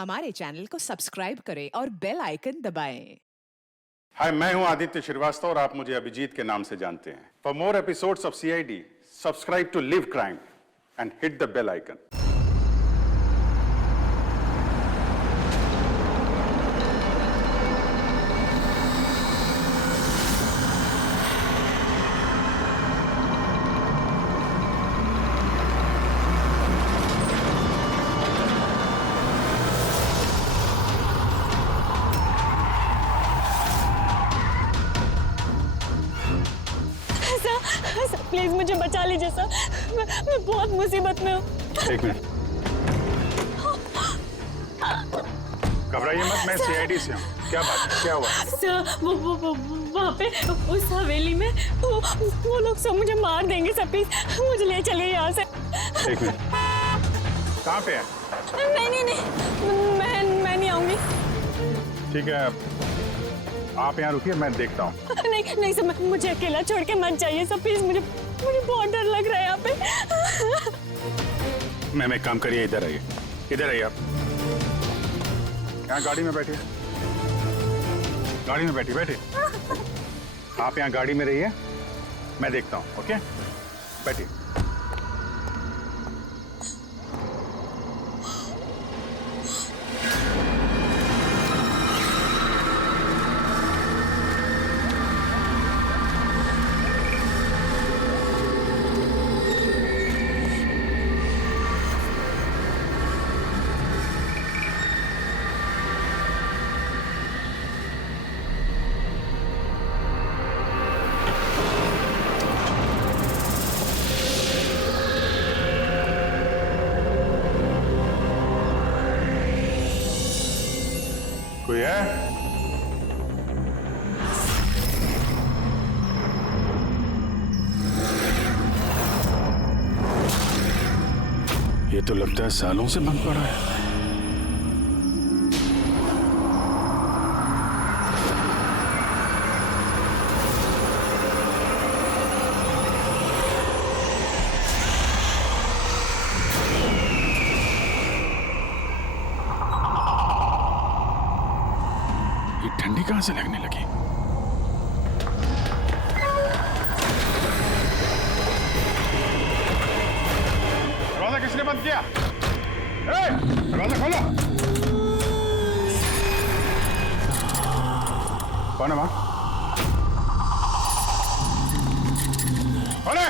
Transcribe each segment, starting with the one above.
हमारे चैनल को सब्सक्राइब करें और बेल आइकन दबाएं। हाय, मैं हूं आदित्य श्रीवास्तव और आप मुझे अभिजीत के नाम से जानते हैं। For more episodes of CID, subscribe to live crime and hit the bell icon. Sir please मुझे बचा लीजिए सर, मैं बहुत मुसीबत में हूँ। एक मिनट, घबराइए मत, मैं सीआईडी से हूँ। क्या बात है, क्या हुआ? सर वो वहाँ पे उस हवेली में वो लोग सब मुझे मार देंगे सर, प्लीज मुझे ले चलिए यहाँ से। एक मिनट, कहाँ पे है? नहीं मैं नहीं आऊंगी। ठीक है, आप यहाँ रुकिए, मैं देखता हूँ। नहीं सर, मुझे अकेला छोड़ के मत जाइए सर, प्लीज मुझे बहुत डर लग रहा है यहाँ पे। मैम एक काम करिए, इधर आइए, इधर आइए आप। यहाँ गाड़ी में बैठिए, गाड़ी में बैठिए। आप यहाँ गाड़ी में रहिए, मैं देखता हूँ। ओके, बैठिए। कोई है? ये तो लगता है सालों से बंद पड़ा है। ठंडी कहां से लगने लगी? दरवाजा किसने बंद किया? दरवाजा खोलो। कौन है वहां? कौन है?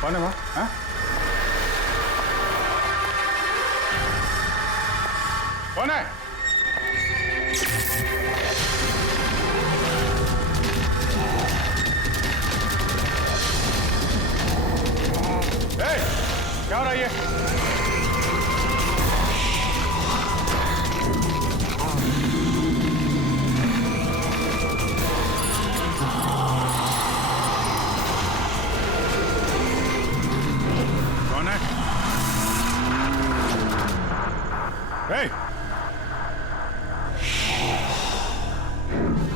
कौन है वहां? हाँ? कौन है? क्या हो रहा है ये? कौन है?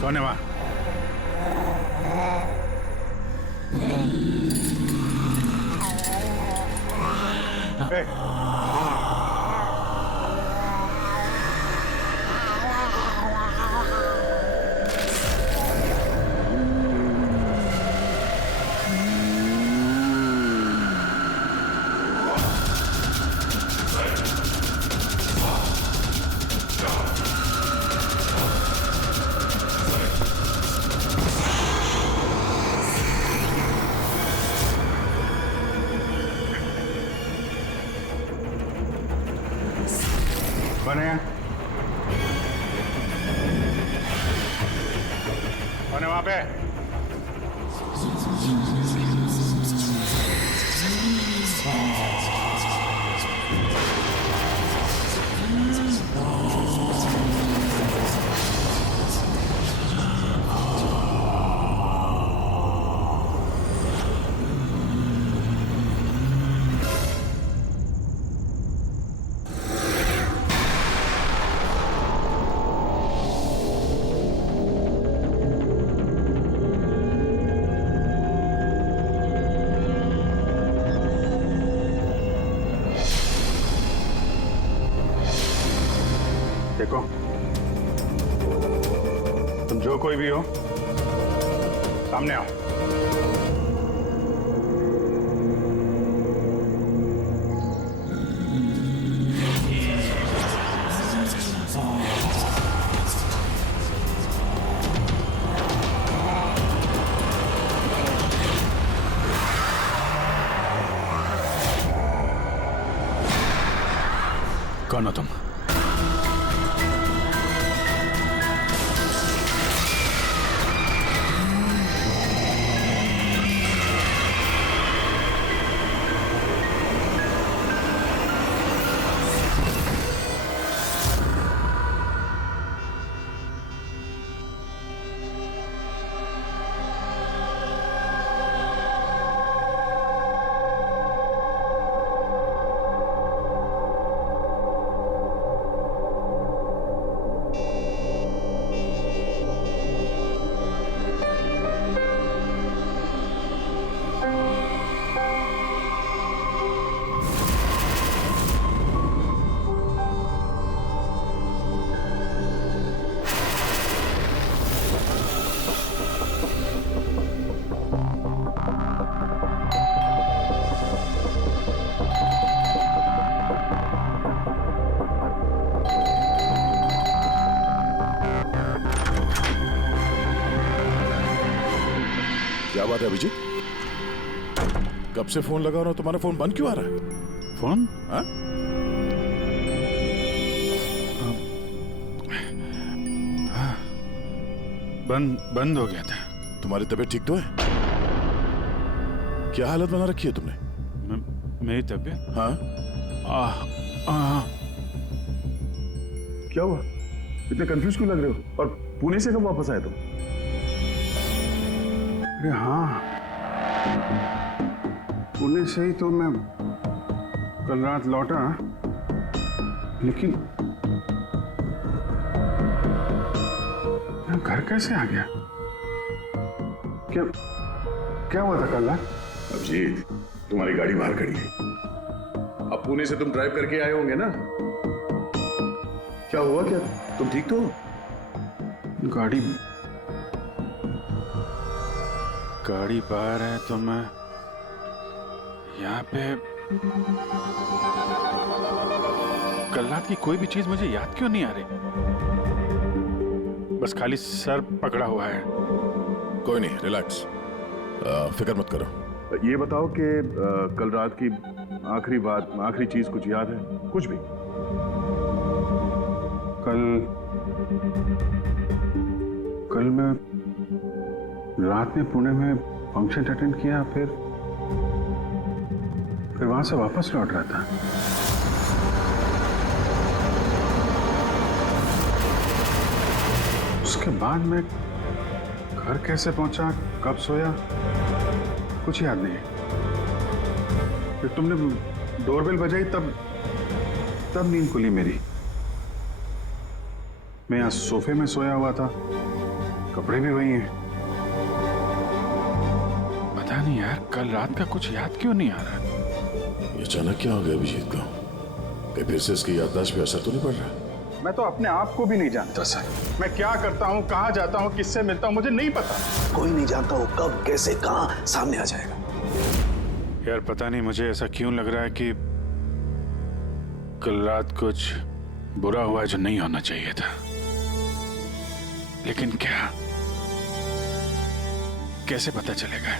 कौन है वहां? कौन है? कौन है वहां पे? देखो, तुम जो कोई भी हो, सामने आओ। कौन हो तुम? क्या बात है अभिजीत? कब से फोन लगा रहा हूं, तुम्हारा फोन बंद क्यों आ रहा है? फोन? हाँ? बंद हो गया था। तुम्हारी तबीयत ठीक तो है? क्या हालत बना रखी है तुमने? मेरी तबीयत? हाँ? क्या हुआ? इतने कंफ्यूज क्यों लग रहे हो? और पुणे से कब वापस आए तुम? अरे हाँ, पुणे से ही तो मैं कल रात लौटा, लेकिन मैं घर कैसे आ गया? क्या हुआ था कल रात? अभिजीत, तुम्हारी गाड़ी बाहर खड़ी है। अब पुणे से तुम ड्राइव करके आए होंगे ना? क्या हुआ? क्या तुम ठीक तो हो? गाड़ी बाहर है तो मैं यहाँ पे। कल रात की कोई भी चीज मुझे याद क्यों नहीं आ रही? बस खाली सर पकड़ा हुआ है। कोई नहीं, रिलैक्स, फिक्र मत करो। ये बताओ कि कल रात की आखिरी बात, आखिरी चीज कुछ याद है? कुछ भी? कल मैं रात में पुणे में फंक्शन अटेंड किया, फिर वहां से वापस लौट रहा था। उसके बाद मैं घर कैसे पहुंचा, कब सोया, कुछ याद नहीं। फिर तुमने डोरबेल बजाई, तब नींद खुली मेरी। मैं यहाँ सोफे में सोया हुआ था, कपड़े भी वही हैं। पता नहीं यार, कल रात का कुछ याद क्यों नहीं आ रहा? ये अचानक क्या हो गया अभिजीत को? कहीं फिर से इसकी याददाश्त पे असर तो नहीं पड़ रहा? मैं तो अपने आप को भी नहीं जानता सर। मैं क्या करता हूँ, कहाँ जाता हूँ, किससे मिलता हूँ, मुझे नहीं पता। कोई नहीं जानता वो कब, कैसे, कहाँ सामने आ जाएगा। यार पता नहीं मुझे ऐसा क्यों लग रहा है कि कल रात कुछ बुरा हुआ जो नहीं होना चाहिए था। लेकिन क्या, कैसे पता चलेगा?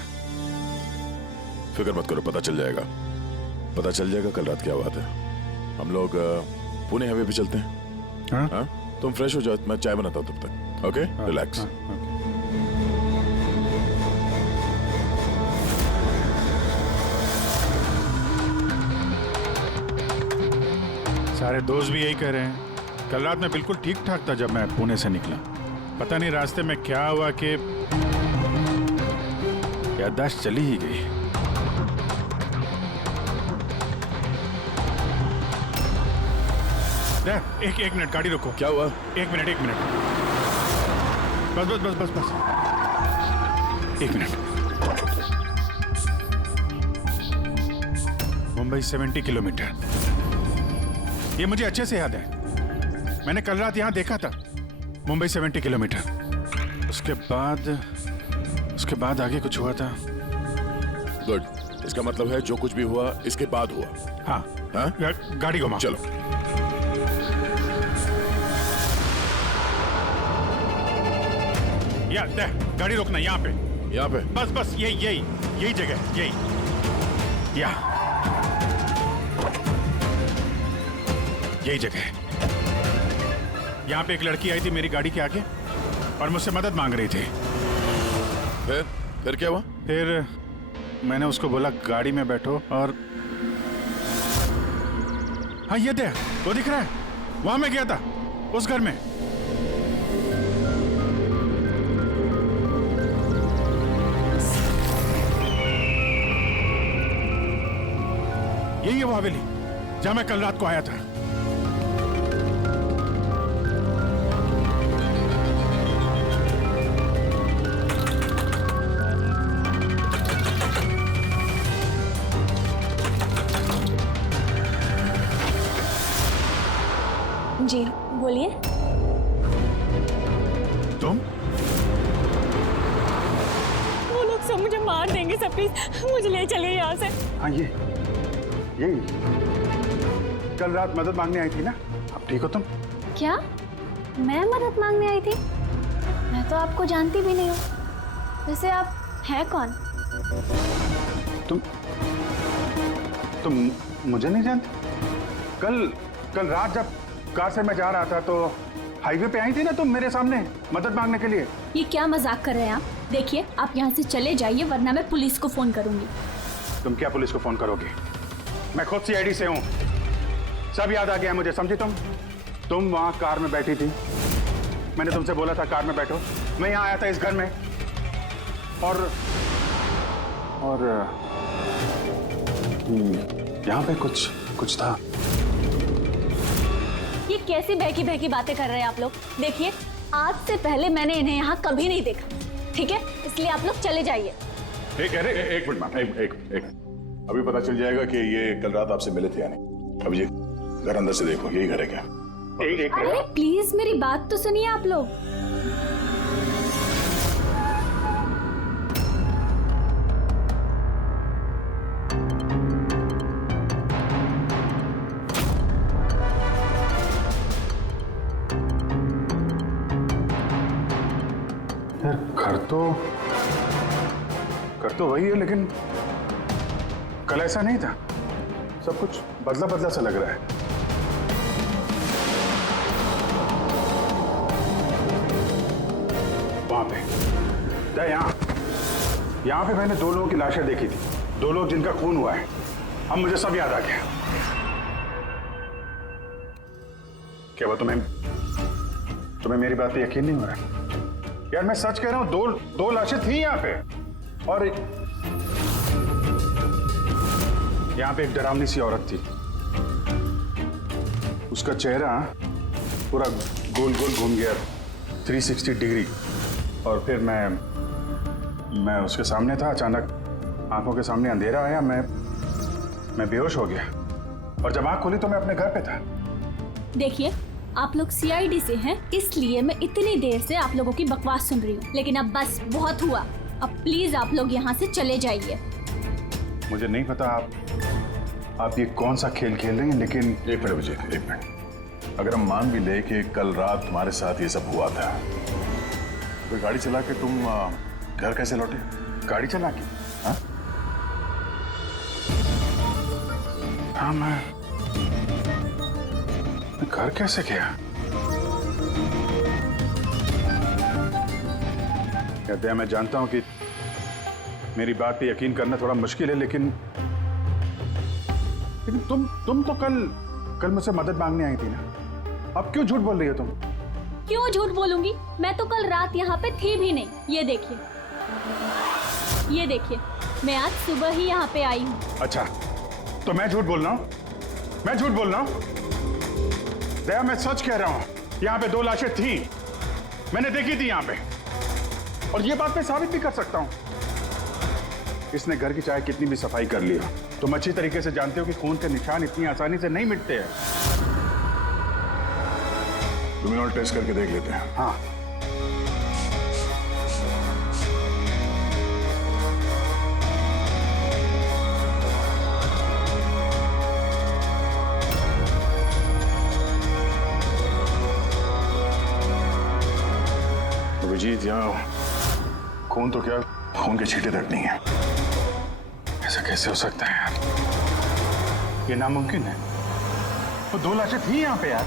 फिक्र मत करो, पता चल जाएगा। पता चल जाएगा कल रात क्या बात है। हम लोग पुणे हाईवे पे चलते हैं। हाँ? हाँ? तुम फ्रेश हो जाओ, मैं चाय बनाता हूँ तब तक। Okay, relax. सारे दोस्त भी यही कह रहे हैं। कल रात मैं बिल्कुल ठीक ठाक था जब मैं पुणे से निकला। पता नहीं रास्ते में क्या हुआ कि याददाश्त चली ही गई। एक मिनट, गाड़ी रोको। क्या हुआ? एक मिनट। बस। एक मिनट। मुंबई 70 किलोमीटर, ये मुझे अच्छे से याद है। मैंने कल रात यहाँ देखा था, मुंबई 70 किलोमीटर। उसके बाद आगे कुछ हुआ था। गुड, इसका मतलब है जो कुछ भी हुआ इसके बाद हुआ। हाँ हाँ? गाड़ी घुमा। चलो। या गाड़ी रोकना यहाँ पे। यहाँ पे? बस यही जगह, यही जगह। यहाँ पे एक लड़की आई थी मेरी गाड़ी के आगे और मुझसे मदद मांग रही थी। फिर क्या हुआ? फिर मैंने उसको बोला गाड़ी में बैठो और हाँ ये दे, वो दिख रहा है, वहां मैं गया था उस घर में। यही है वो हवेली जहां मैं कल रात को आया था। जी बोलिए। तुम? वो लोग सब मुझे मार देंगे सर, प्लीज मुझे ले चलिए यहाँ से। हाँ यही कल रात मदद मांगने आई थी ना। अब ठीक हो तुम? क्या मैं मदद मांगने आई थी? मैं तो आपको जानती भी नहीं हूँ। वैसे आप हैं कौन? तुम मुझे नहीं जानते? कल रात जब कार से मैं जा रहा था तो हाईवे पे आई थी ना तुम मेरे सामने मदद मांगने के लिए। ये क्या मजाक कर रहे हैं आप? देखिए आप यहाँ से चले जाइए वरना मैं पुलिस को फोन करूंगी। तुम क्या पुलिस को फोन करोगे? मैं खुद सीआईडी से हूँ, सब याद आ गया मुझे, समझी तुम वहां कार में बैठी थी, मैंने तुमसे बोला था कार में बैठो, मैं यहाँ आया था इस घर में और यहाँ पे कुछ था। ये कैसी बहकी बातें कर रहे हैं आप लोग? देखिए आज से पहले मैंने इन्हें यहाँ कभी नहीं देखा, ठीक है? इसलिए आप लोग चले जाइए। एक मिनट मैम, एक अभी पता चल जाएगा कि ये कल रात आपसे मिले थे या नहीं। अब ये घर अंदर से देखो, यही घर है क्या? अरे प्लीज मेरी बात तो सुनिए आप लोग। घर तो वही है लेकिन कल ऐसा नहीं था, सब कुछ बदला सा लग रहा है। वहां पे यहाँ पे मैंने 2 लोगों की लाशें देखी थी, 2 लोग जिनका खून हुआ है। अब मुझे सब याद आ गया। क्या वो तुम्हें मेरी बात पे यकीन नहीं हो रहा? यार मैं सच कह रहा हूं, 2 लाशें थी यहाँ पे और यहाँ पे एक डरावनी सी औरत थी, उसका चेहरा पूरा गोल घूम गया 360 डिग्री और फिर मैं उसके सामने था, अचानक आंखों के सामने अंधेरा आया, मैं बेहोश हो गया और जब आंख खोली तो मैं अपने घर पे था। देखिए आप लोग सीआईडी से हैं, इसलिए मैं इतनी देर से आप लोगों की बकवास सुन रही हूँ, लेकिन अब बस बहुत हुआ। अब प्लीज आप लोग यहाँ से चले जाइए। मुझे नहीं पता आप ये कौन सा खेल खेल रही हैं, लेकिन एक मिनट विजय, एक मिनट। अगर हम मान भी ले कि कल रात तुम्हारे साथ ये सब हुआ था, तो गाड़ी चला के तुम घर कैसे लौटे? गाड़ी चला के? हाँ मैं घर कैसे गया? कहते हैं, मैं जानता हूं कि मेरी बात पे यकीन करना थोड़ा मुश्किल है, लेकिन तुम तो कल मुझसे मदद मांगने आई थी ना, अब क्यों झूठ बोल रही हो तुम? क्यों झूठ बोलूंगी? मैं तो कल रात यहाँ पे थी भी नहीं। ये देखिए मैं आज सुबह ही यहाँ पे आई हूँ। अच्छा तो मैं झूठ बोल रहा हूँ? मैं झूठ बोल रहा हूँ? दया मैं सच कह रहा हूँ, यहाँ पे 2 लाशें थी, मैंने देखी थी यहाँ पे, और ये बात मैं साबित भी कर सकता हूँ। इसने घर की चाहे कितनी भी सफाई कर ली हो, तुम अच्छी तरीके से जानते हो कि खून के निशान इतनी आसानी से नहीं मिटते हैं। लुमिनॉल टेस्ट करके देख लेते हैं। हाँ अभिजीत, यहाँ खून तो क्या, खून के छींटे तक नहीं है। ऐसा कैसे हो सकता है यार, ये नामुमकिन है। वो 2 लाशें थी यहाँ पे यार,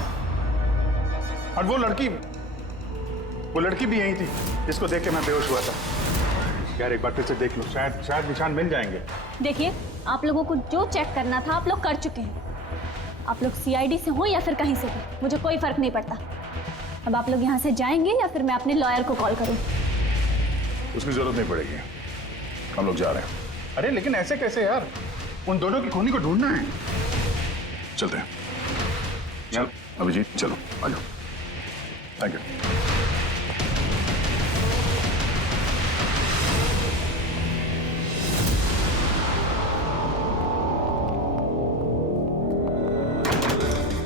और वो लड़की भी यही थी जिसको देख के मैं बेहोश हुआ था। यार एक बार फिर से देख लो, शायद निशान मिल जाएंगे। देखिए, आप लोगों को जो चेक करना था आप लोग कर चुके हैं। आप लोग सीआईडी से हो या फिर कहीं से भी, मुझे कोई फर्क नहीं पड़ता। अब आप लोग यहाँ से जाएंगे या फिर मैं अपने लॉयर को कॉल करूँ? उसकी जरूरत नहीं पड़ेगी, हम लोग जा रहे हैं। अरे लेकिन ऐसे कैसे यार, उन दोनों की खूनी को ढूंढना है। चलते हैं। चल अभिजीत, चलो आ जाओ। Thank you.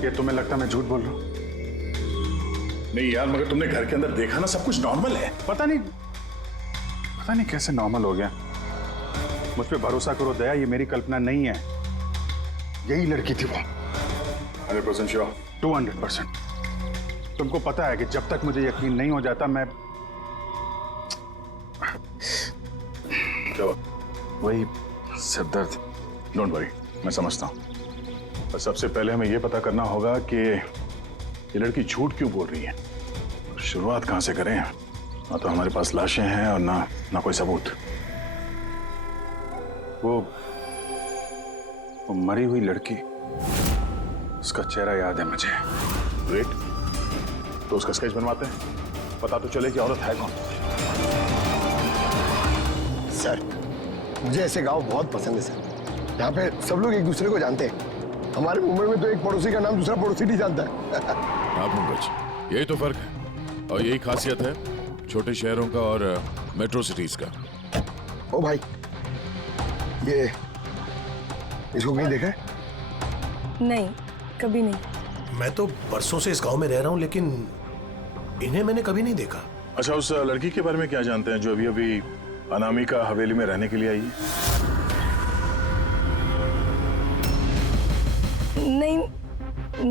ये तुम्हें लगता है मैं झूठ बोल रहा हूँ? नहीं यार, मगर तुमने घर के अंदर देखा ना, सब कुछ नॉर्मल है। पता नहीं कैसे नॉर्मल हो गया। मुझ पे भरोसा करो दया, ये मेरी कल्पना नहीं है। यही लड़की थी वो। 100% श्योर? 200%। तुमको पता है कि जब तक मुझे यकीन नहीं हो जाता मैं क्या वही सिरदर्द। डोंट वरी, मैं समझता हूँ। पर सबसे पहले हमें यह पता करना होगा कि ये लड़की झूठ क्यों बोल रही है। शुरुआत कहाँ से करें? ना तो हमारे पास लाशें हैं और ना कोई सबूत। वो मरी हुई लड़की, उसका चेहरा याद है मुझे। ग्रेट, तो उसका स्केच बनवाते हैं, पता तो चले कि औरत है कौन। सर, मुझे ऐसे गांव बहुत पसंद है सर। यहाँ पे सब लोग एक दूसरे को जानते हैं। हमारे मुंबई में तो एक पड़ोसी का नाम दूसरा पड़ोसी नहीं जानता है। हाँ पंकज, यही तो फर्क है और यही खासियत है छोटे शहरों का और मेट्रो सिटीज का। ओ भाई, ये इसको कहीं देखा है? नहीं, कभी नहीं। मैं तो बरसों से इस गांव में रह रहा हूं, लेकिन इन्हें मैंने कभी नहीं देखा। अच्छा, उस लड़की के बारे में क्या जानते हैं जो अभी अभी अनामिका हवेली में रहने के लिए आई है? नहीं,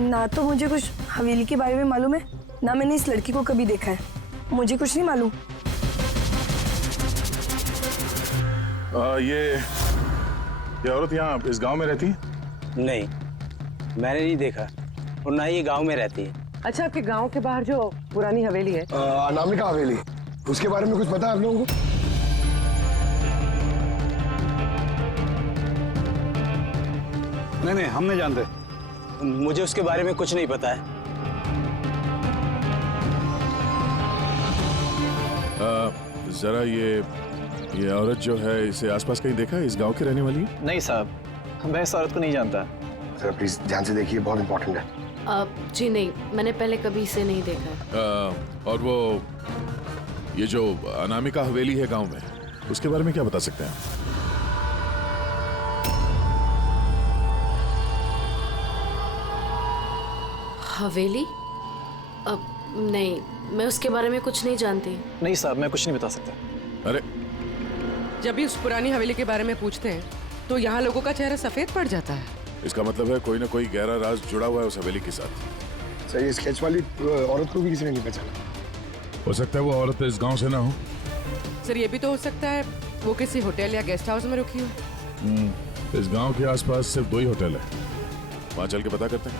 ना तो मुझे कुछ हवेली के बारे में मालूम है, ना मैंने इस लड़की को कभी देखा है। मुझे कुछ नहीं मालूम। ये औरत यहाँ इस गांव में रहती है? नहीं, मैंने नहीं देखा और ना ही ये गांव में रहती है। अच्छा, आपके गांव के बाहर जो पुरानी हवेली है, अनामिका हवेली, उसके बारे में कुछ पता है आप लोगों को? नहीं, हम नहीं जानते। मुझे उसके बारे में कुछ नहीं पता है। जरा ये औरत जो है, इसे आसपास कहीं देखा है? इस गांव की रहने वाली है? नहीं साहब, मैं इस औरत को नहीं जानता। सर प्लीज ध्यान से देखिए, बहुत इंपॉर्टेंट है। जी नहीं, मैंने पहले कभी इसे नहीं देखा है। और वो ये जो अनामिका हवेली है गांव में, उसके बारे में क्या बता सकते हैं? हवेली? नहीं, मैं उसके बारे में कुछ नहीं जानती। नहीं साहब, मैं कुछ नहीं बता सकता। अरे जब भी उस पुरानी हवेली के बारे में पूछते हैं तो यहाँ लोगों का चेहरा सफेद पड़ जाता है। इसका मतलब है कोई ना कोई गहरा राज जुड़ा हुआ है उस हवेली के साथ। सर, ये स्केच वाली औरत को भी किसी ने नहीं पहचाना। हो सकता है वो औरत इस गांव से ना हो। सर, ये भी तो हो सकता है वो किसी होटल या गेस्ट हाउस में रुकी हो। इस गांव के आसपास सिर्फ 2 ही होटल है, वहां चल के पता करते हैं।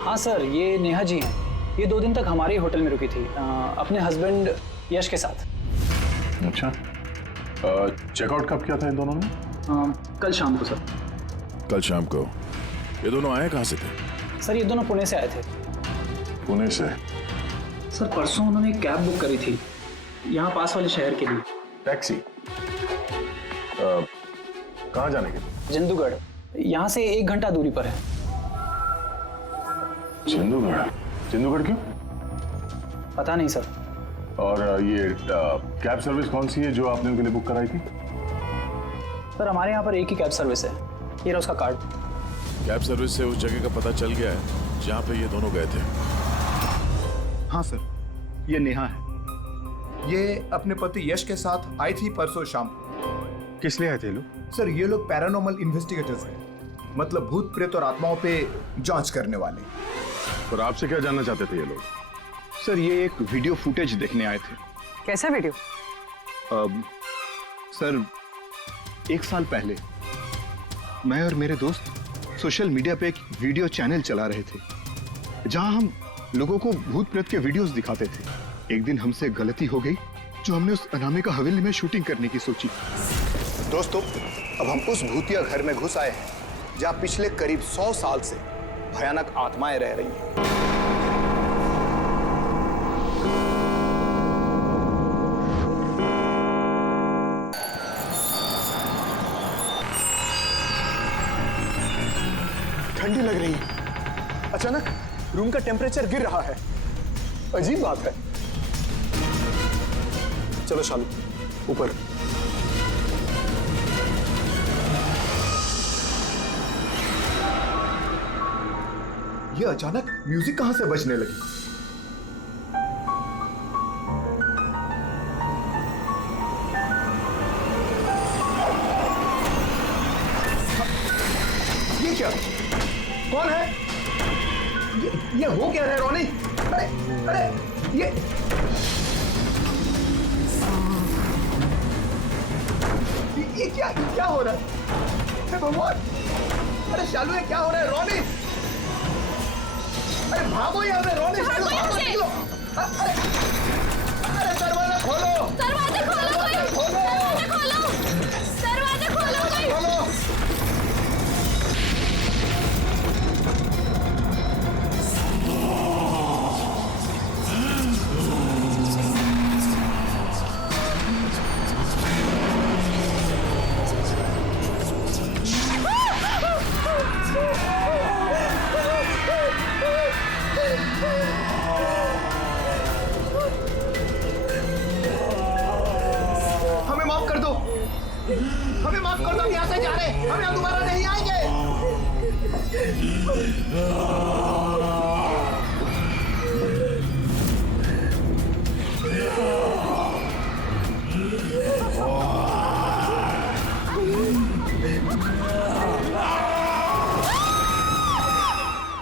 हाँ सर, ये नेहा जी हैं। ये 2 दिन तक हमारे ही होटल में रुकी थी, अपने हस्बैंड यश के साथ। अच्छा, चेकआउट कब किया था इन दोनों ने? कल शाम को सर। कल शाम को। ये दोनों आए कहाँ से थे? सर, ये दोनों पुणे से आए थे। पुणे से? सर, परसों उन्होंने एक कैब बुक करी थी यहाँ पास वाले शहर के लिए। टैक्सी? कहाँ जाने के लिए? जंदूगढ़, यहाँ से 1 घंटा दूरी पर है। जंदूगढ़? जंदूगढ़ क्यों? पता नहीं सर, और ये कैब सर्विस कौन सी है जो आपने उनके लिए बुक कराई थी? सर हमारे यहाँ पर एक ही कैब सर्विस है, ये रहा उसका कार्ड। कैब सर्विस से उस जगह का पता चल गया है जहाँ पे ये दोनों गए थे। हाँ सर, ये नेहा है। ये अपने पति यश के साथ आई थी परसों शाम। किस लिए आए थे लोग? सर ये लोग पैरानॉर्मल इन्वेस्टिगेटर्स हैं, मतलब भूत प्रेत और आत्माओं पे जांच करने वाले। और आपसे क्या जानना चाहते थे ये लोग? सर ये एक वीडियो फुटेज देखने आए थे। कैसा वीडियो? सर 1 साल पहले मैं और मेरे दोस्त सोशल मीडिया पे एक वीडियो चैनल चला रहे थे जहां हम लोगों को भूत प्रेत के वीडियोस दिखाते थे। एक दिन हमसे गलती हो गई जो हमने उस अनामिका हवेली में शूटिंग करने की सोची। दोस्तों, अब हम उस भूतिया घर में घुस आए हैं जहां पिछले करीब 100 साल से भयानक आत्माएं रह रही हैं। ठंडी लग रही है। अचानक रूम का टेम्परेचर गिर रहा है। अजीब बात है। चलो शालू, ऊपर। ये अचानक म्यूजिक कहां से बजने लगी? ये क्या? कौन है? ये हो क्या रहा है रोनी? अरे ये क्या हो रहा है? हे भगवान! अरे शालू ये क्या हो रहा है? रोनी! अरे भागो यहाँ से रोनी! शालू भागो, निकलो! अरे दरवाजा खोलो! दरवाजा खोलो कोई! दरवाजा खोलो! दरवाजा खोलो कोई! खोलो! हमें माफ कर दो, हम यहाँ से जा रहे हैं, हम यहाँ दोबारा नहीं आएंगे।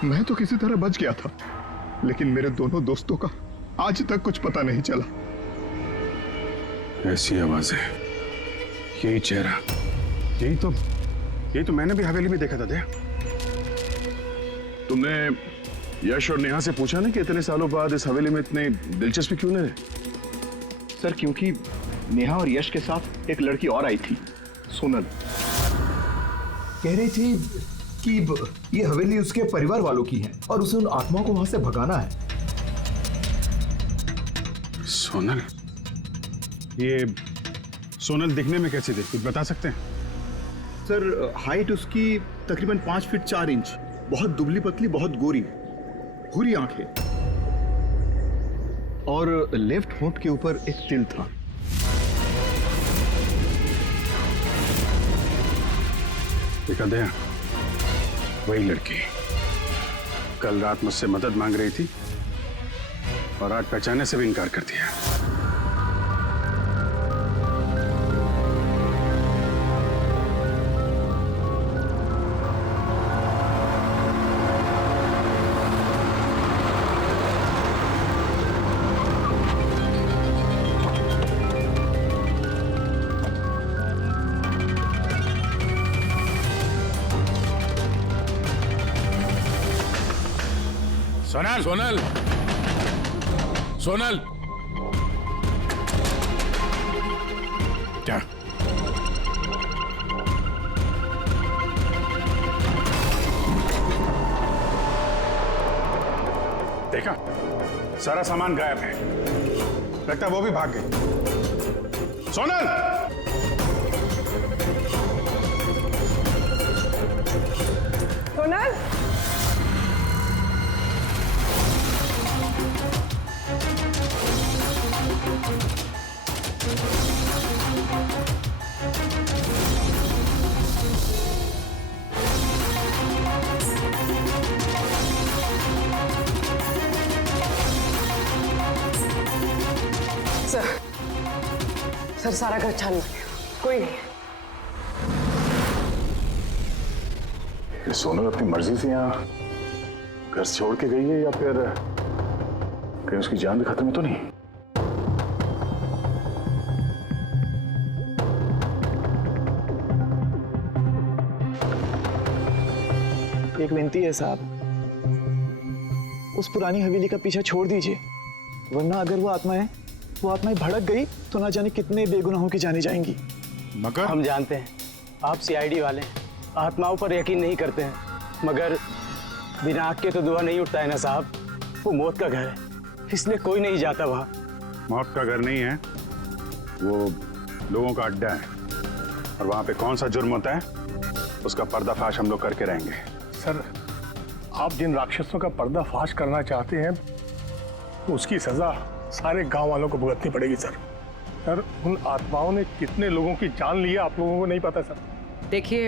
मैं तो किसी तरह बच गया था, लेकिन मेरे दोनों दोस्तों का आज तक कुछ पता नहीं चला। ऐसी आवाजें, यही चेहरा, यही तो मैंने भी हवेली में देखा था। दया, तुमने यश और नेहा से पूछा ना कि इतने सालों बाद इस हवेली में इतने दिलचस्पी क्यों नहीं रहे? सर क्योंकि नेहा और यश के साथ एक लड़की और आई थी, सोनल। कह रही थी कि ये हवेली उसके परिवार वालों की है और उसे उन आत्माओं को वहां से भगाना है। सोनल? ये सोनल दिखने में कैसी थी, कुछ बता सकते हैं? सर हाइट उसकी तकरीबन 5 फीट 4 इंच, बहुत दुबली पतली, बहुत गोरी, भूरी आंखें और लेफ्ट होंठ के ऊपर एक तिल था। देखा दया, वही लड़की कल रात मुझसे मदद मांग रही थी और आज पहचानने से भी इनकार कर दिया। सोनल! सोनल! सोनल! क्या? देखा, सारा सामान गायब है। लगता है वो भी भाग गई। सोनल! सोनल! सर सारा घर छान मारे, कोई नहीं। ये सोनल अपनी मर्जी से यहाँ घर छोड़ के गई है या फिर कहीं उसकी जान भी खत्म तो नहीं? एक विनती है साहब, उस पुरानी हवेली का पीछा छोड़ दीजिए, वरना अगर वो आत्माएं भड़क गई तो ना जाने कितने बेगुनाहों की जाने जाएंगी। मगर हम जानते हैं आप सीआईडी वाले आत्माओं पर यकीन नहीं करते हैं, मगर बिना आग के तो धुआं नहीं उठता है ना साहब। वो मौत का घर है, इसलिए कोई नहीं जाता वहाँ। मौत का घर नहीं है, वो लोगों का अड्डा है, और वहां पे कौन सा जुर्म होता है उसका पर्दाफाश हम लोग करके रहेंगे। सर, आप जिन राक्षसों का पर्दाफाश करना चाहते हैं तो उसकी सजा सारे गांव वालों को भुगतनी पड़ेगी सर। सर, उन आत्माओं ने कितने लोगों की जान ली है आप लोगों को नहीं पता सर। देखिए,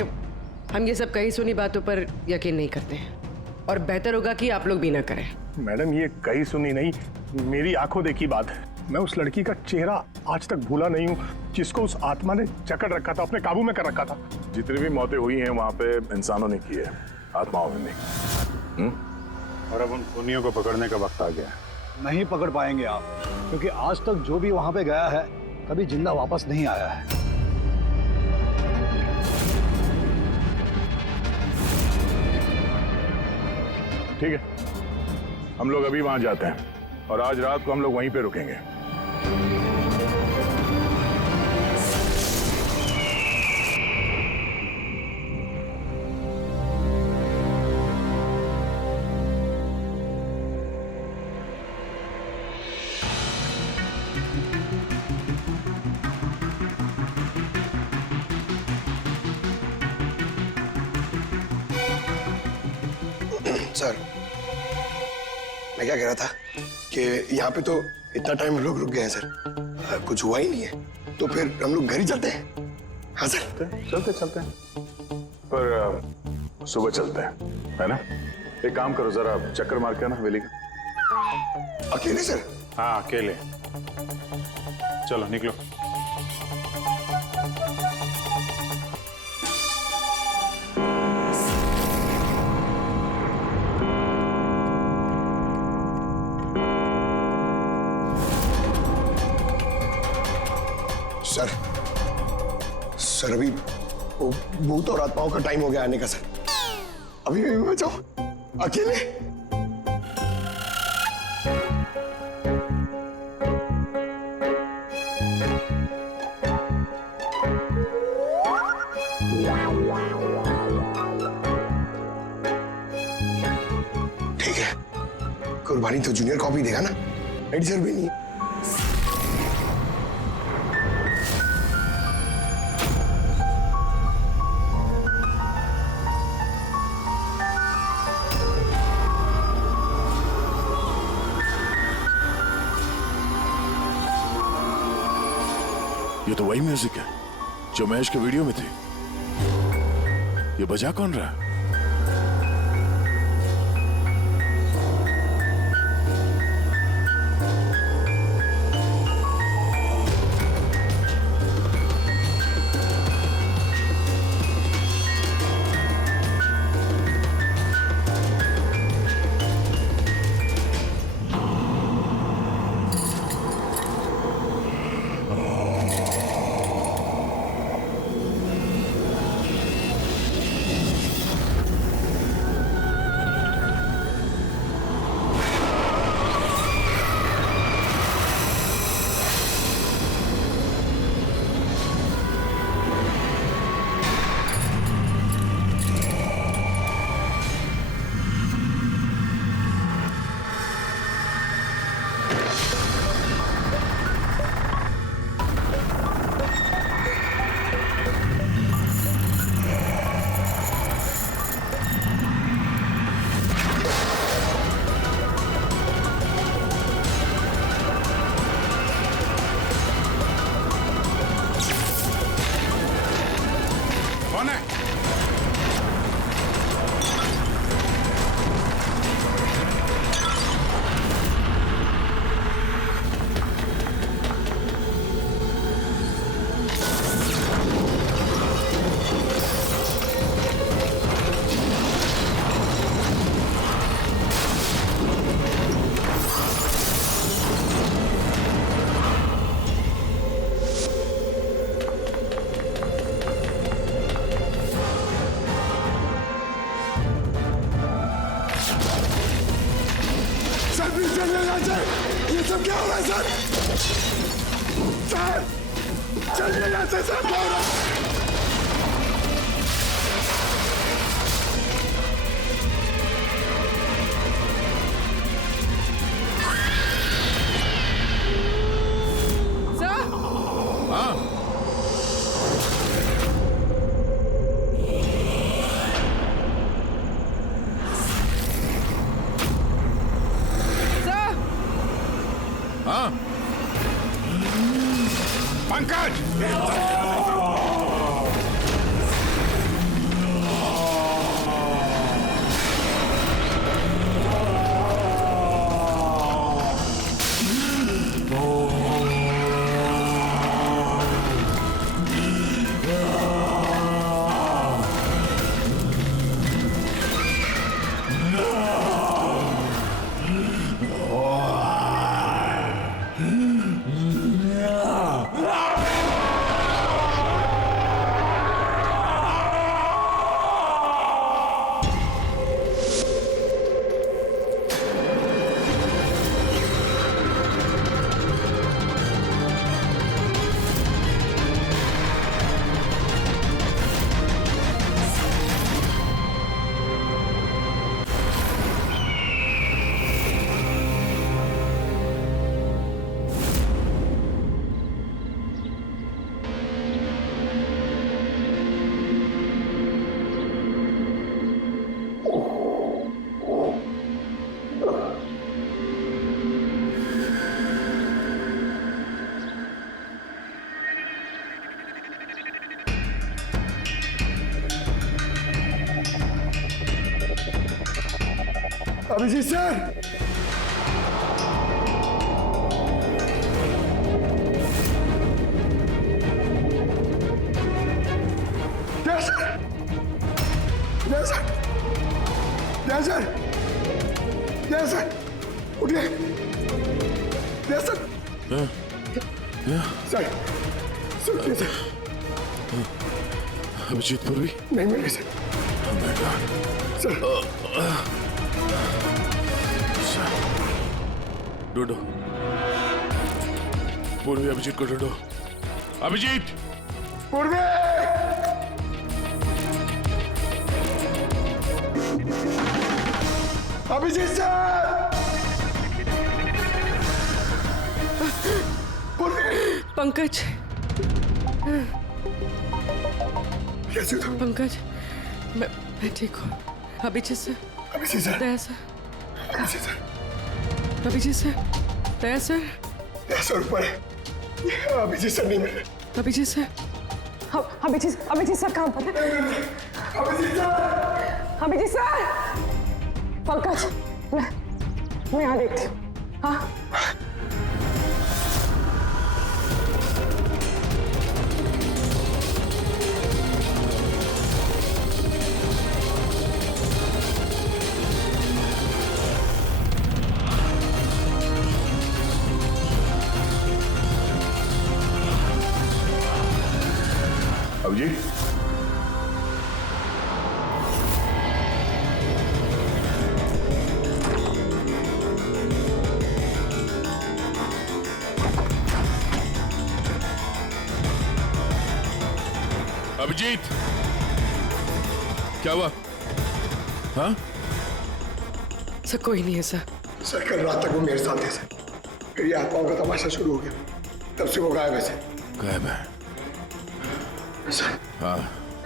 हम ये सब कही सुनी बातों पर यकीन नहीं करते हैं, और बेहतर होगा कि आप लोग भी ना करें। मैडम, ये कही सुनी नहीं, मेरी आंखों देखी बात है। मैं उस लड़की का चेहरा आज तक भूला नहीं हूँ, जिसको उस आत्मा ने जकड़ रखा था, अपने काबू में कर रखा था। जितनी भी मौतें हुई हैं वहां पे इंसानों ने की है, आत्माओं ने नहीं। और अब उन खूनियों को पकड़ने का वक्त आ गया है। नहीं पकड़ पाएंगे आप, क्योंकि आज तक जो भी वहां पे गया है कभी जिंदा वापस नहीं आया है। ठीक है, हम लोग अभी वहां जाते हैं और आज रात को हम लोग वहीं पे रुकेंगे। सर, मैं क्या कह रहा था कि यहाँ पे तो इतना टाइम लोग रुक गए हैं सर, कुछ हुआ ही नहीं है, तो फिर हम लोग घर ही चलते हैं। हाँ सर, चलते हैं, पर सुबह चलते हैं, है ना? एक काम करो, जरा चक्कर मार के आना हवेली का। अकेले सर? हाँ, अकेले। चलो निकलो। सर, अभी वो भूत और आत्माओं का टाइम हो गया आने का सर। अभी मैं जाऊं अकेले? ठीक है, कुर्बानी तो जूनियर कॉपी देगा ना, एडिटर भी नहीं। ये तो वही म्यूजिक है जो महेश के वीडियो में थी। ये बजा कौन रहा है? चलिए यहाँ से sir. Pankaj! Abhijeet sir, sir उठिए। सर सुनिए सर। अभिजीत पूर्वी नहीं मिले सर। सर ढूंढो, पूर्वी अभिजीत को ढूंढो। अभिजीत! पूर्वी! अभिजीत सर! पूर्वी! पंकज, कैसे हो? पंकज, मैं ठीक हूँ। Abhijeet sir, Abhijeet sir, Daya sir, Abhijeet sir, Abhijeet sir, Daya sir, Daya sir ऊपर है। अभिजीत सर नहीं मिले। अभिजीत सर, अभिजीत सर कहाँ पर है? अभिजीत सर! अभिजीत सर! पंकज, मैं यहाँ देखती हूँ। हाँ, अभिजीत, अभिजीत, क्या हुआ? हाँ? सर कोई नहीं है सर। सर कल रात तक वो मेरे साथ थे सर। फिर ये आत्माओं का तमाशा शुरू हो गया। तब से वो गायब है सर। गायब है? सर हाँ,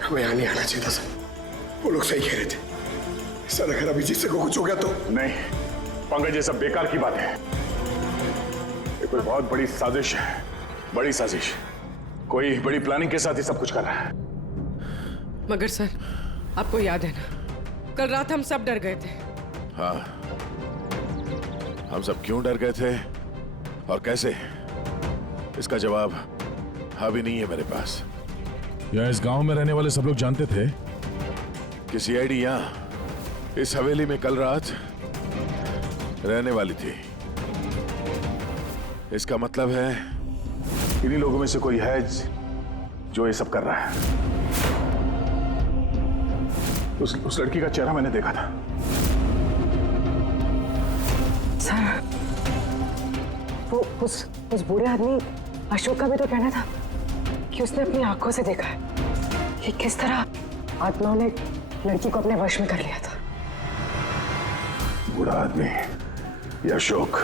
हमें यहाँ नहीं आना चाहिए था सर। वो लोग सही कह रहे थे। सर अगर अभिजीत से को कुछ हो गया तो? नहीं पंकज, ये सब बेकार की बात है। ये कोई बहुत बड़ी साजिश है, बड़ी साजिश। कोई बड़ी प्लानिंग के साथ ही सब कुछ कर रहा है। मगर सर, आपको याद है ना, कल रात हम सब डर गए थे। हाँ, हम सब क्यों डर गए थे और कैसे, इसका जवाब अभी नहीं है मेरे पास। या इस गांव में रहने वाले सब लोग जानते थे कि सीआईडी यहाँ इस हवेली में कल रात रहने वाली थी। इसका मतलब है इन्हीं लोगों में से कोई है जो ये सब कर रहा है। उस लड़की का चेहरा मैंने देखा था। सर, वो उस बूढ़े आदमी अशोक का भी तो कहना था कि उसने अपनी आंखों से देखा है कि किस तरह आत्माओं ने लड़की को अपने वश में कर लिया था। बूढ़ा आदमी, ये अशोक,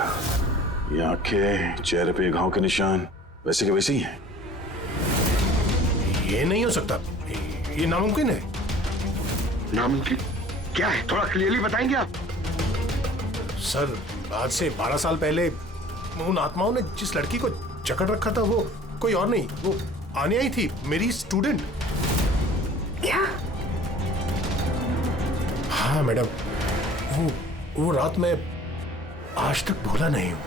ये आंखें, चेहरे पे घाव के निशान वैसे के वैसे ही हैं। ये नहीं हो सकता, ये नामुमकिन है। नामुमकिन क्या है, थोड़ा क्लियरली बताएंगे आप? सर, आज से 12 साल पहले उन आत्माओं ने जिस लड़की को जकड़ रखा था वो कोई और नहीं, वो आनिया ही थी, मेरी स्टूडेंट। क्या? हाँ मैडम, वो रात मैं आज तक भूला नहीं हूं।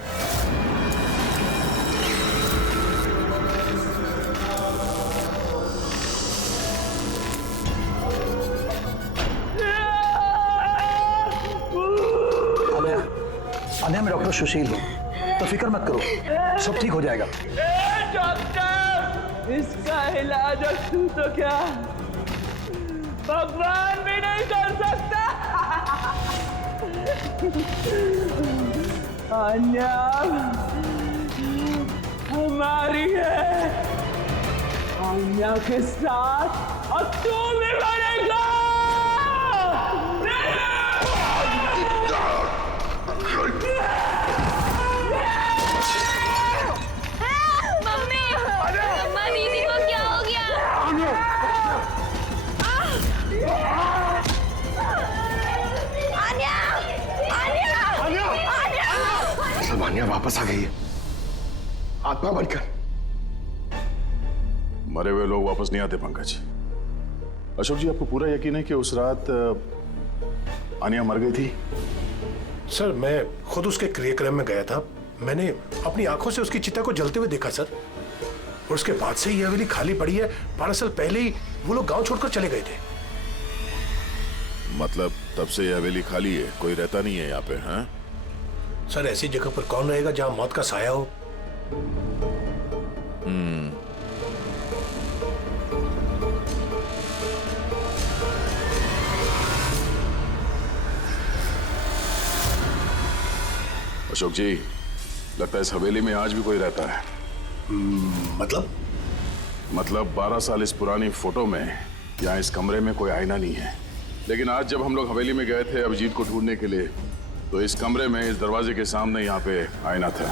आने में डॉक्टर सुशील हूँ, तो फिक्र मत करो, सब ठीक हो जाएगा। डॉक्टर, इसका इलाज तू तो क्या भगवान भी नहीं कर सकता। आन्या हमारी है, आन्या के साथ अब तू भी मरेगा। मम्मी, मम्मा दीदी को क्या हो गया? आन्या, आन्या, आन्या, सब आन्या वापस आ गई है, आत्मा बनकर। मरे हुए लोग वापस नहीं आते पंकज। अशोक जी, आपको पूरा यकीन है कि उस रात आनिया मर गई थी? सर, मैं खुद उसके क्रियाक्रम में गया था, मैंने अपनी आंखों से उसकी चिता को जलते हुए देखा सर। और उसके बाद से ये हवेली खाली पड़ी है। 12 साल पहले ही वो लोग गांव छोड़कर चले गए थे। मतलब तब से ये हवेली खाली है, कोई रहता नहीं है यहाँ पे? हाँ सर, ऐसी जगह पर कौन रहेगा जहां मौत का साया हो? अशोक जी, लगता है इस हवेली में आज भी कोई रहता है। मतलब 12 साल इस पुरानी फोटो में यहाँ इस कमरे में कोई आईना नहीं है, लेकिन आज जब हम लोग हवेली में गए थे अभिजीत को ढूंढने के लिए, तो इस कमरे में इस दरवाजे के सामने यहाँ पे आईना था।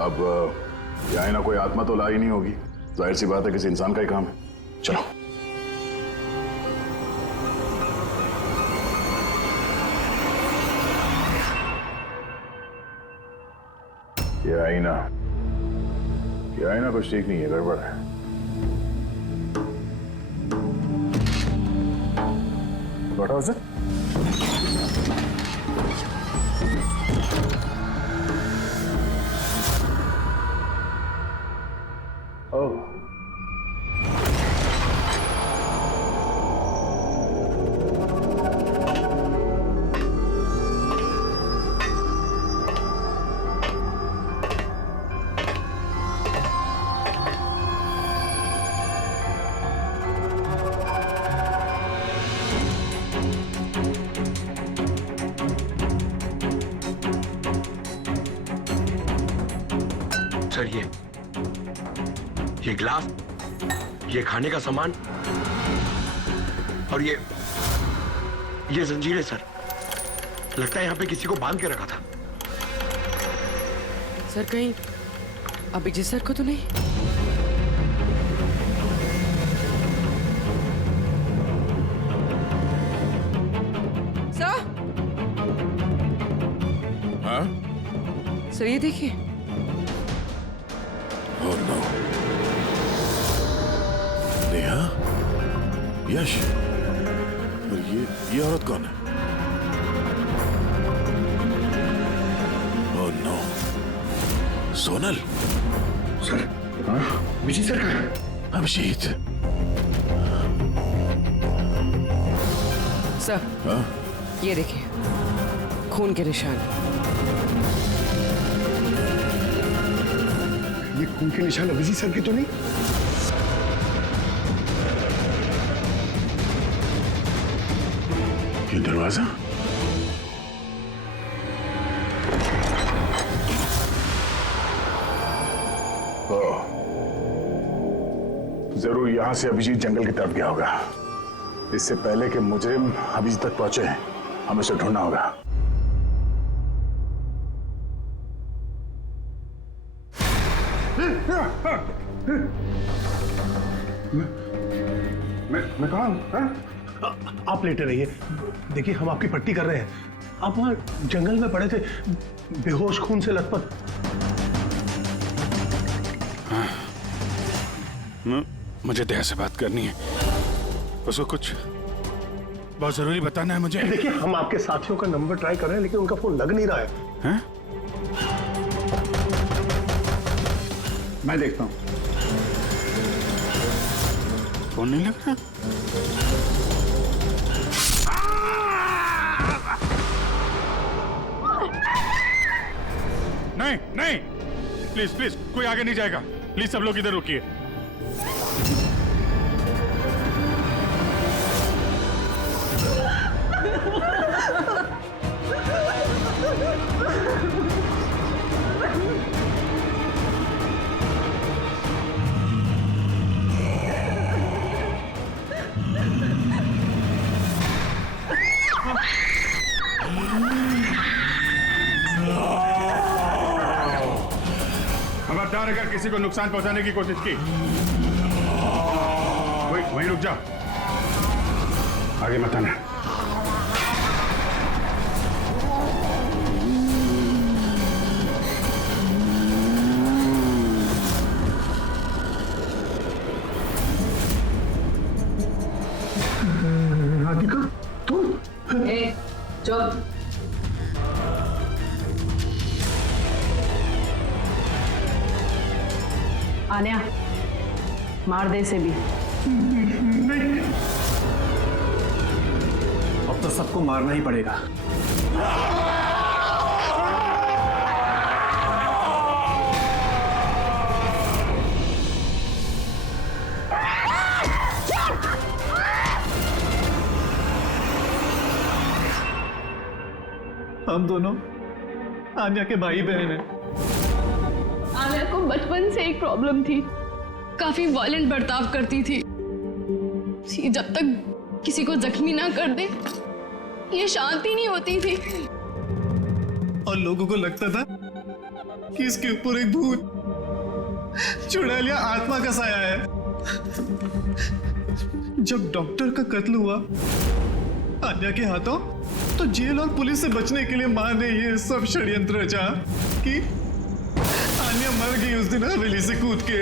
अब ये आईना कोई आत्मा तो ला ही नहीं होगी, जाहिर सी बात है किसी इंसान का ही काम है। चलो। ये आईना कुछ ठीक नहीं है, गड़बड़ है। What was it? Oh. Sir, ये गिलास, ये खाने का सामान और ये जंजीरें सर, लगता है यहाँ पे किसी को बांध के रखा था। सर, कहीं अभिजीत सर को तो नहीं? सर, हाँ? सर ये देखिए। Oh no. नेहा, यश, और ये औरत कौन है? Oh no. Sonal. Sir, Abhijeet sir कहाँ है? अभिजीत। सर, हाँ? ये देखिए, खून के निशान। ये खून के निशान अभिजीत सर के तो नहीं? ये दरवाजा? जरूर यहां से अभिजीत जंगल की तरफ गया होगा। इससे पहले कि मुजरिम अभिजीत तक पहुंचे, हमें उसे ढूंढना होगा। मैं कहाँ हूँ? आप लेटे रहिए, देखिए हम आपकी पट्टी कर रहे हैं। आप वहाँ जंगल में पड़े थे, बेहोश, खून से लथपथ। मुझे दया से बात करनी है, उसको कुछ बहुत जरूरी बताना है मुझे। देखिए हम आपके साथियों का नंबर ट्राई कर रहे हैं, लेकिन उनका फोन लग नहीं रहा है। हैं? मैं देखता हूँ। फोन नहीं लग रहा। नहीं नहीं, प्लीज प्लीज, कोई आगे नहीं जाएगा। प्लीज सब लोग इधर रुकिए। खबरदार अगर किसी को नुकसान पहुंचाने की कोशिश की, वहीं रुक जा, आगे मत आना। राधिका तुम? चुप। आन्या, मार दे इसे भी। नहीं। अब तो सबको मारना ही पड़ेगा। हम दोनों आन्या के भाई बहन हैं। आन्या को बचपन से एक प्रॉब्लम थी, काफी वायलेंट बर्ताव करती थी। जब तक किसी को जख्मी ना कर दे, ये शांति नहीं होती थी। और लोगों को लगता था कि इसके ऊपर एक भूत, चुड़ैल या आत्मा का साया है। जब डॉक्टर का कत्ल हुआ आन्या के हाथों, तो जेल और पुलिस से बचने के लिए मां ने ये सब षड्यंत्र रचा कि आन्या मर गई उस दिन हवेली से कूद के।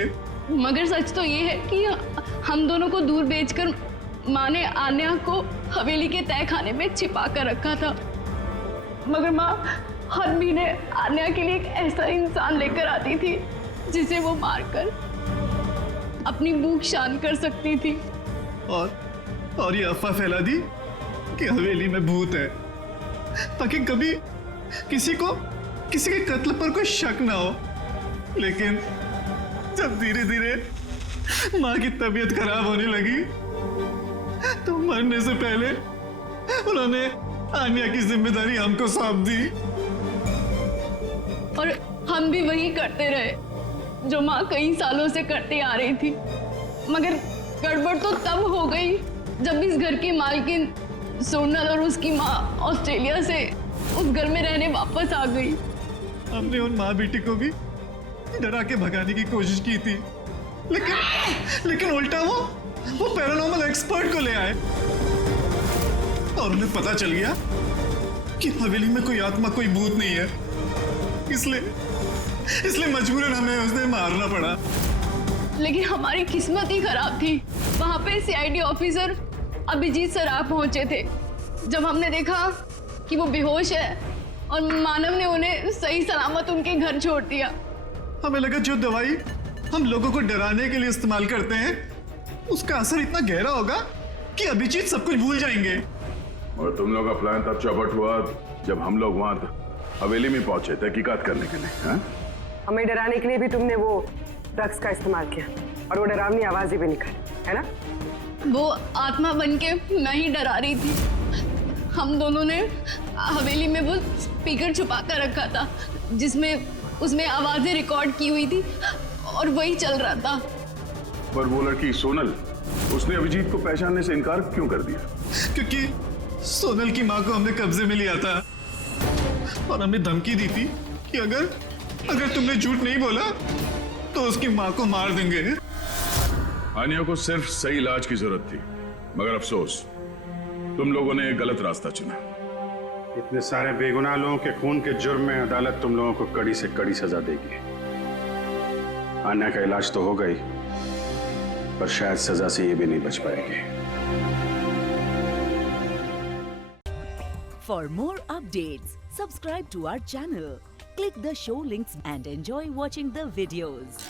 मगर सच तो ये है कि हम दोनों को दूर भेजकर माँ ने आन्या को हवेली के तय खाने में छिपा कर रखा था। मगर माँ हर महीने आन्या के लिए एक ऐसा इंसान लेकर आती थी जिसे वो मारकर अपनी भूख शांत कर सकती थी। और ये अफवाह फैला दी कि हवेली में भूत है, ताकि कभी किसी के कत्ल पर कोई शक ना हो। लेकिन जब धीरे धीरे माँ की तबीयत खराब होने लगी, तो मरने से पहले उन्होंने आन्या की जिम्मेदारी हमको सौंप दी। और हम भी वही करते रहे जो माँ कई सालों से करते आ रही थी। मगर गड़बड़ तो तब हो गई जब इस घर की मालकिन सोनल और उसकी माँ ऑस्ट्रेलिया से उस घर में रहने वापस आ गई। हमने उन माँ बेटी को भी डरा के भगाने की कोशिश की थी, लेकिन उल्टा वो पैरानॉर्मल एक्सपर्ट को ले आए और उन्हें पता चल गया कि हवेली में कोई आत्मा, कोई भूत नहीं है। इसलिए मजबूरन हमें उसने मारना पड़ा। लेकिन हमारी किस्मत ही खराब थी। वहां पे सीआईडी ऑफिसर अभिजीत सर आ पहुंचे थे। जब हमने देखा कि वो बेहोश है और मानव ने उन्हें सही सलामत उनके घर छोड़ दिया, हमें लगा जो दवाई हम लोगों को डराने के लिए इस्तेमाल करते हैं, उसका असर इतना गहरा होगा कि अभिजीत सब कुछ भूल जाएंगे। और तुम लोग का प्लान तब चौपट हुआ जब हम लोग वहां हवेली में पहुंचे तहकीकात करने के लिए। हाँ? हमें डराने के लिए भी तुमने वो ड्रग्स का इस्तेमाल किया और वो डरावनी आवाजें भी निकाली, है ना? वो आत्मा बनके मैं ही डरा रही थी। हम दोनों ने हवेली में वो स्पीकर छुपा कर रखा था जिसमें उसमें आवाजें रिकॉर्ड की हुई थी और वही चल रहा था। पर वो लड़की सोनल, उसने अभिजीत को पहचानने से इनकार क्यों कर दिया? क्योंकि सोनल की माँ को हमने कब्जे में लिया था और हमें धमकी दी थी कि अगर तुमने झूठ नहीं बोला तो उसकी माँ को मार देंगे। आनिया को सिर्फ सही इलाज की जरूरत थी, मगर अफसोस तुम लोगों ने गलत रास्ता चुना। इतने सारे बेगुनाह लोगों के खून के जुर्म में अदालत तुम लोगों को कड़ी से कड़ी सजा देगी। आन्या का इलाज तो होगा ही, पर शायद सजा से ये भी नहीं बच पाएगी। For more updates, subscribe to our channel, click the show links and enjoy watching the videos.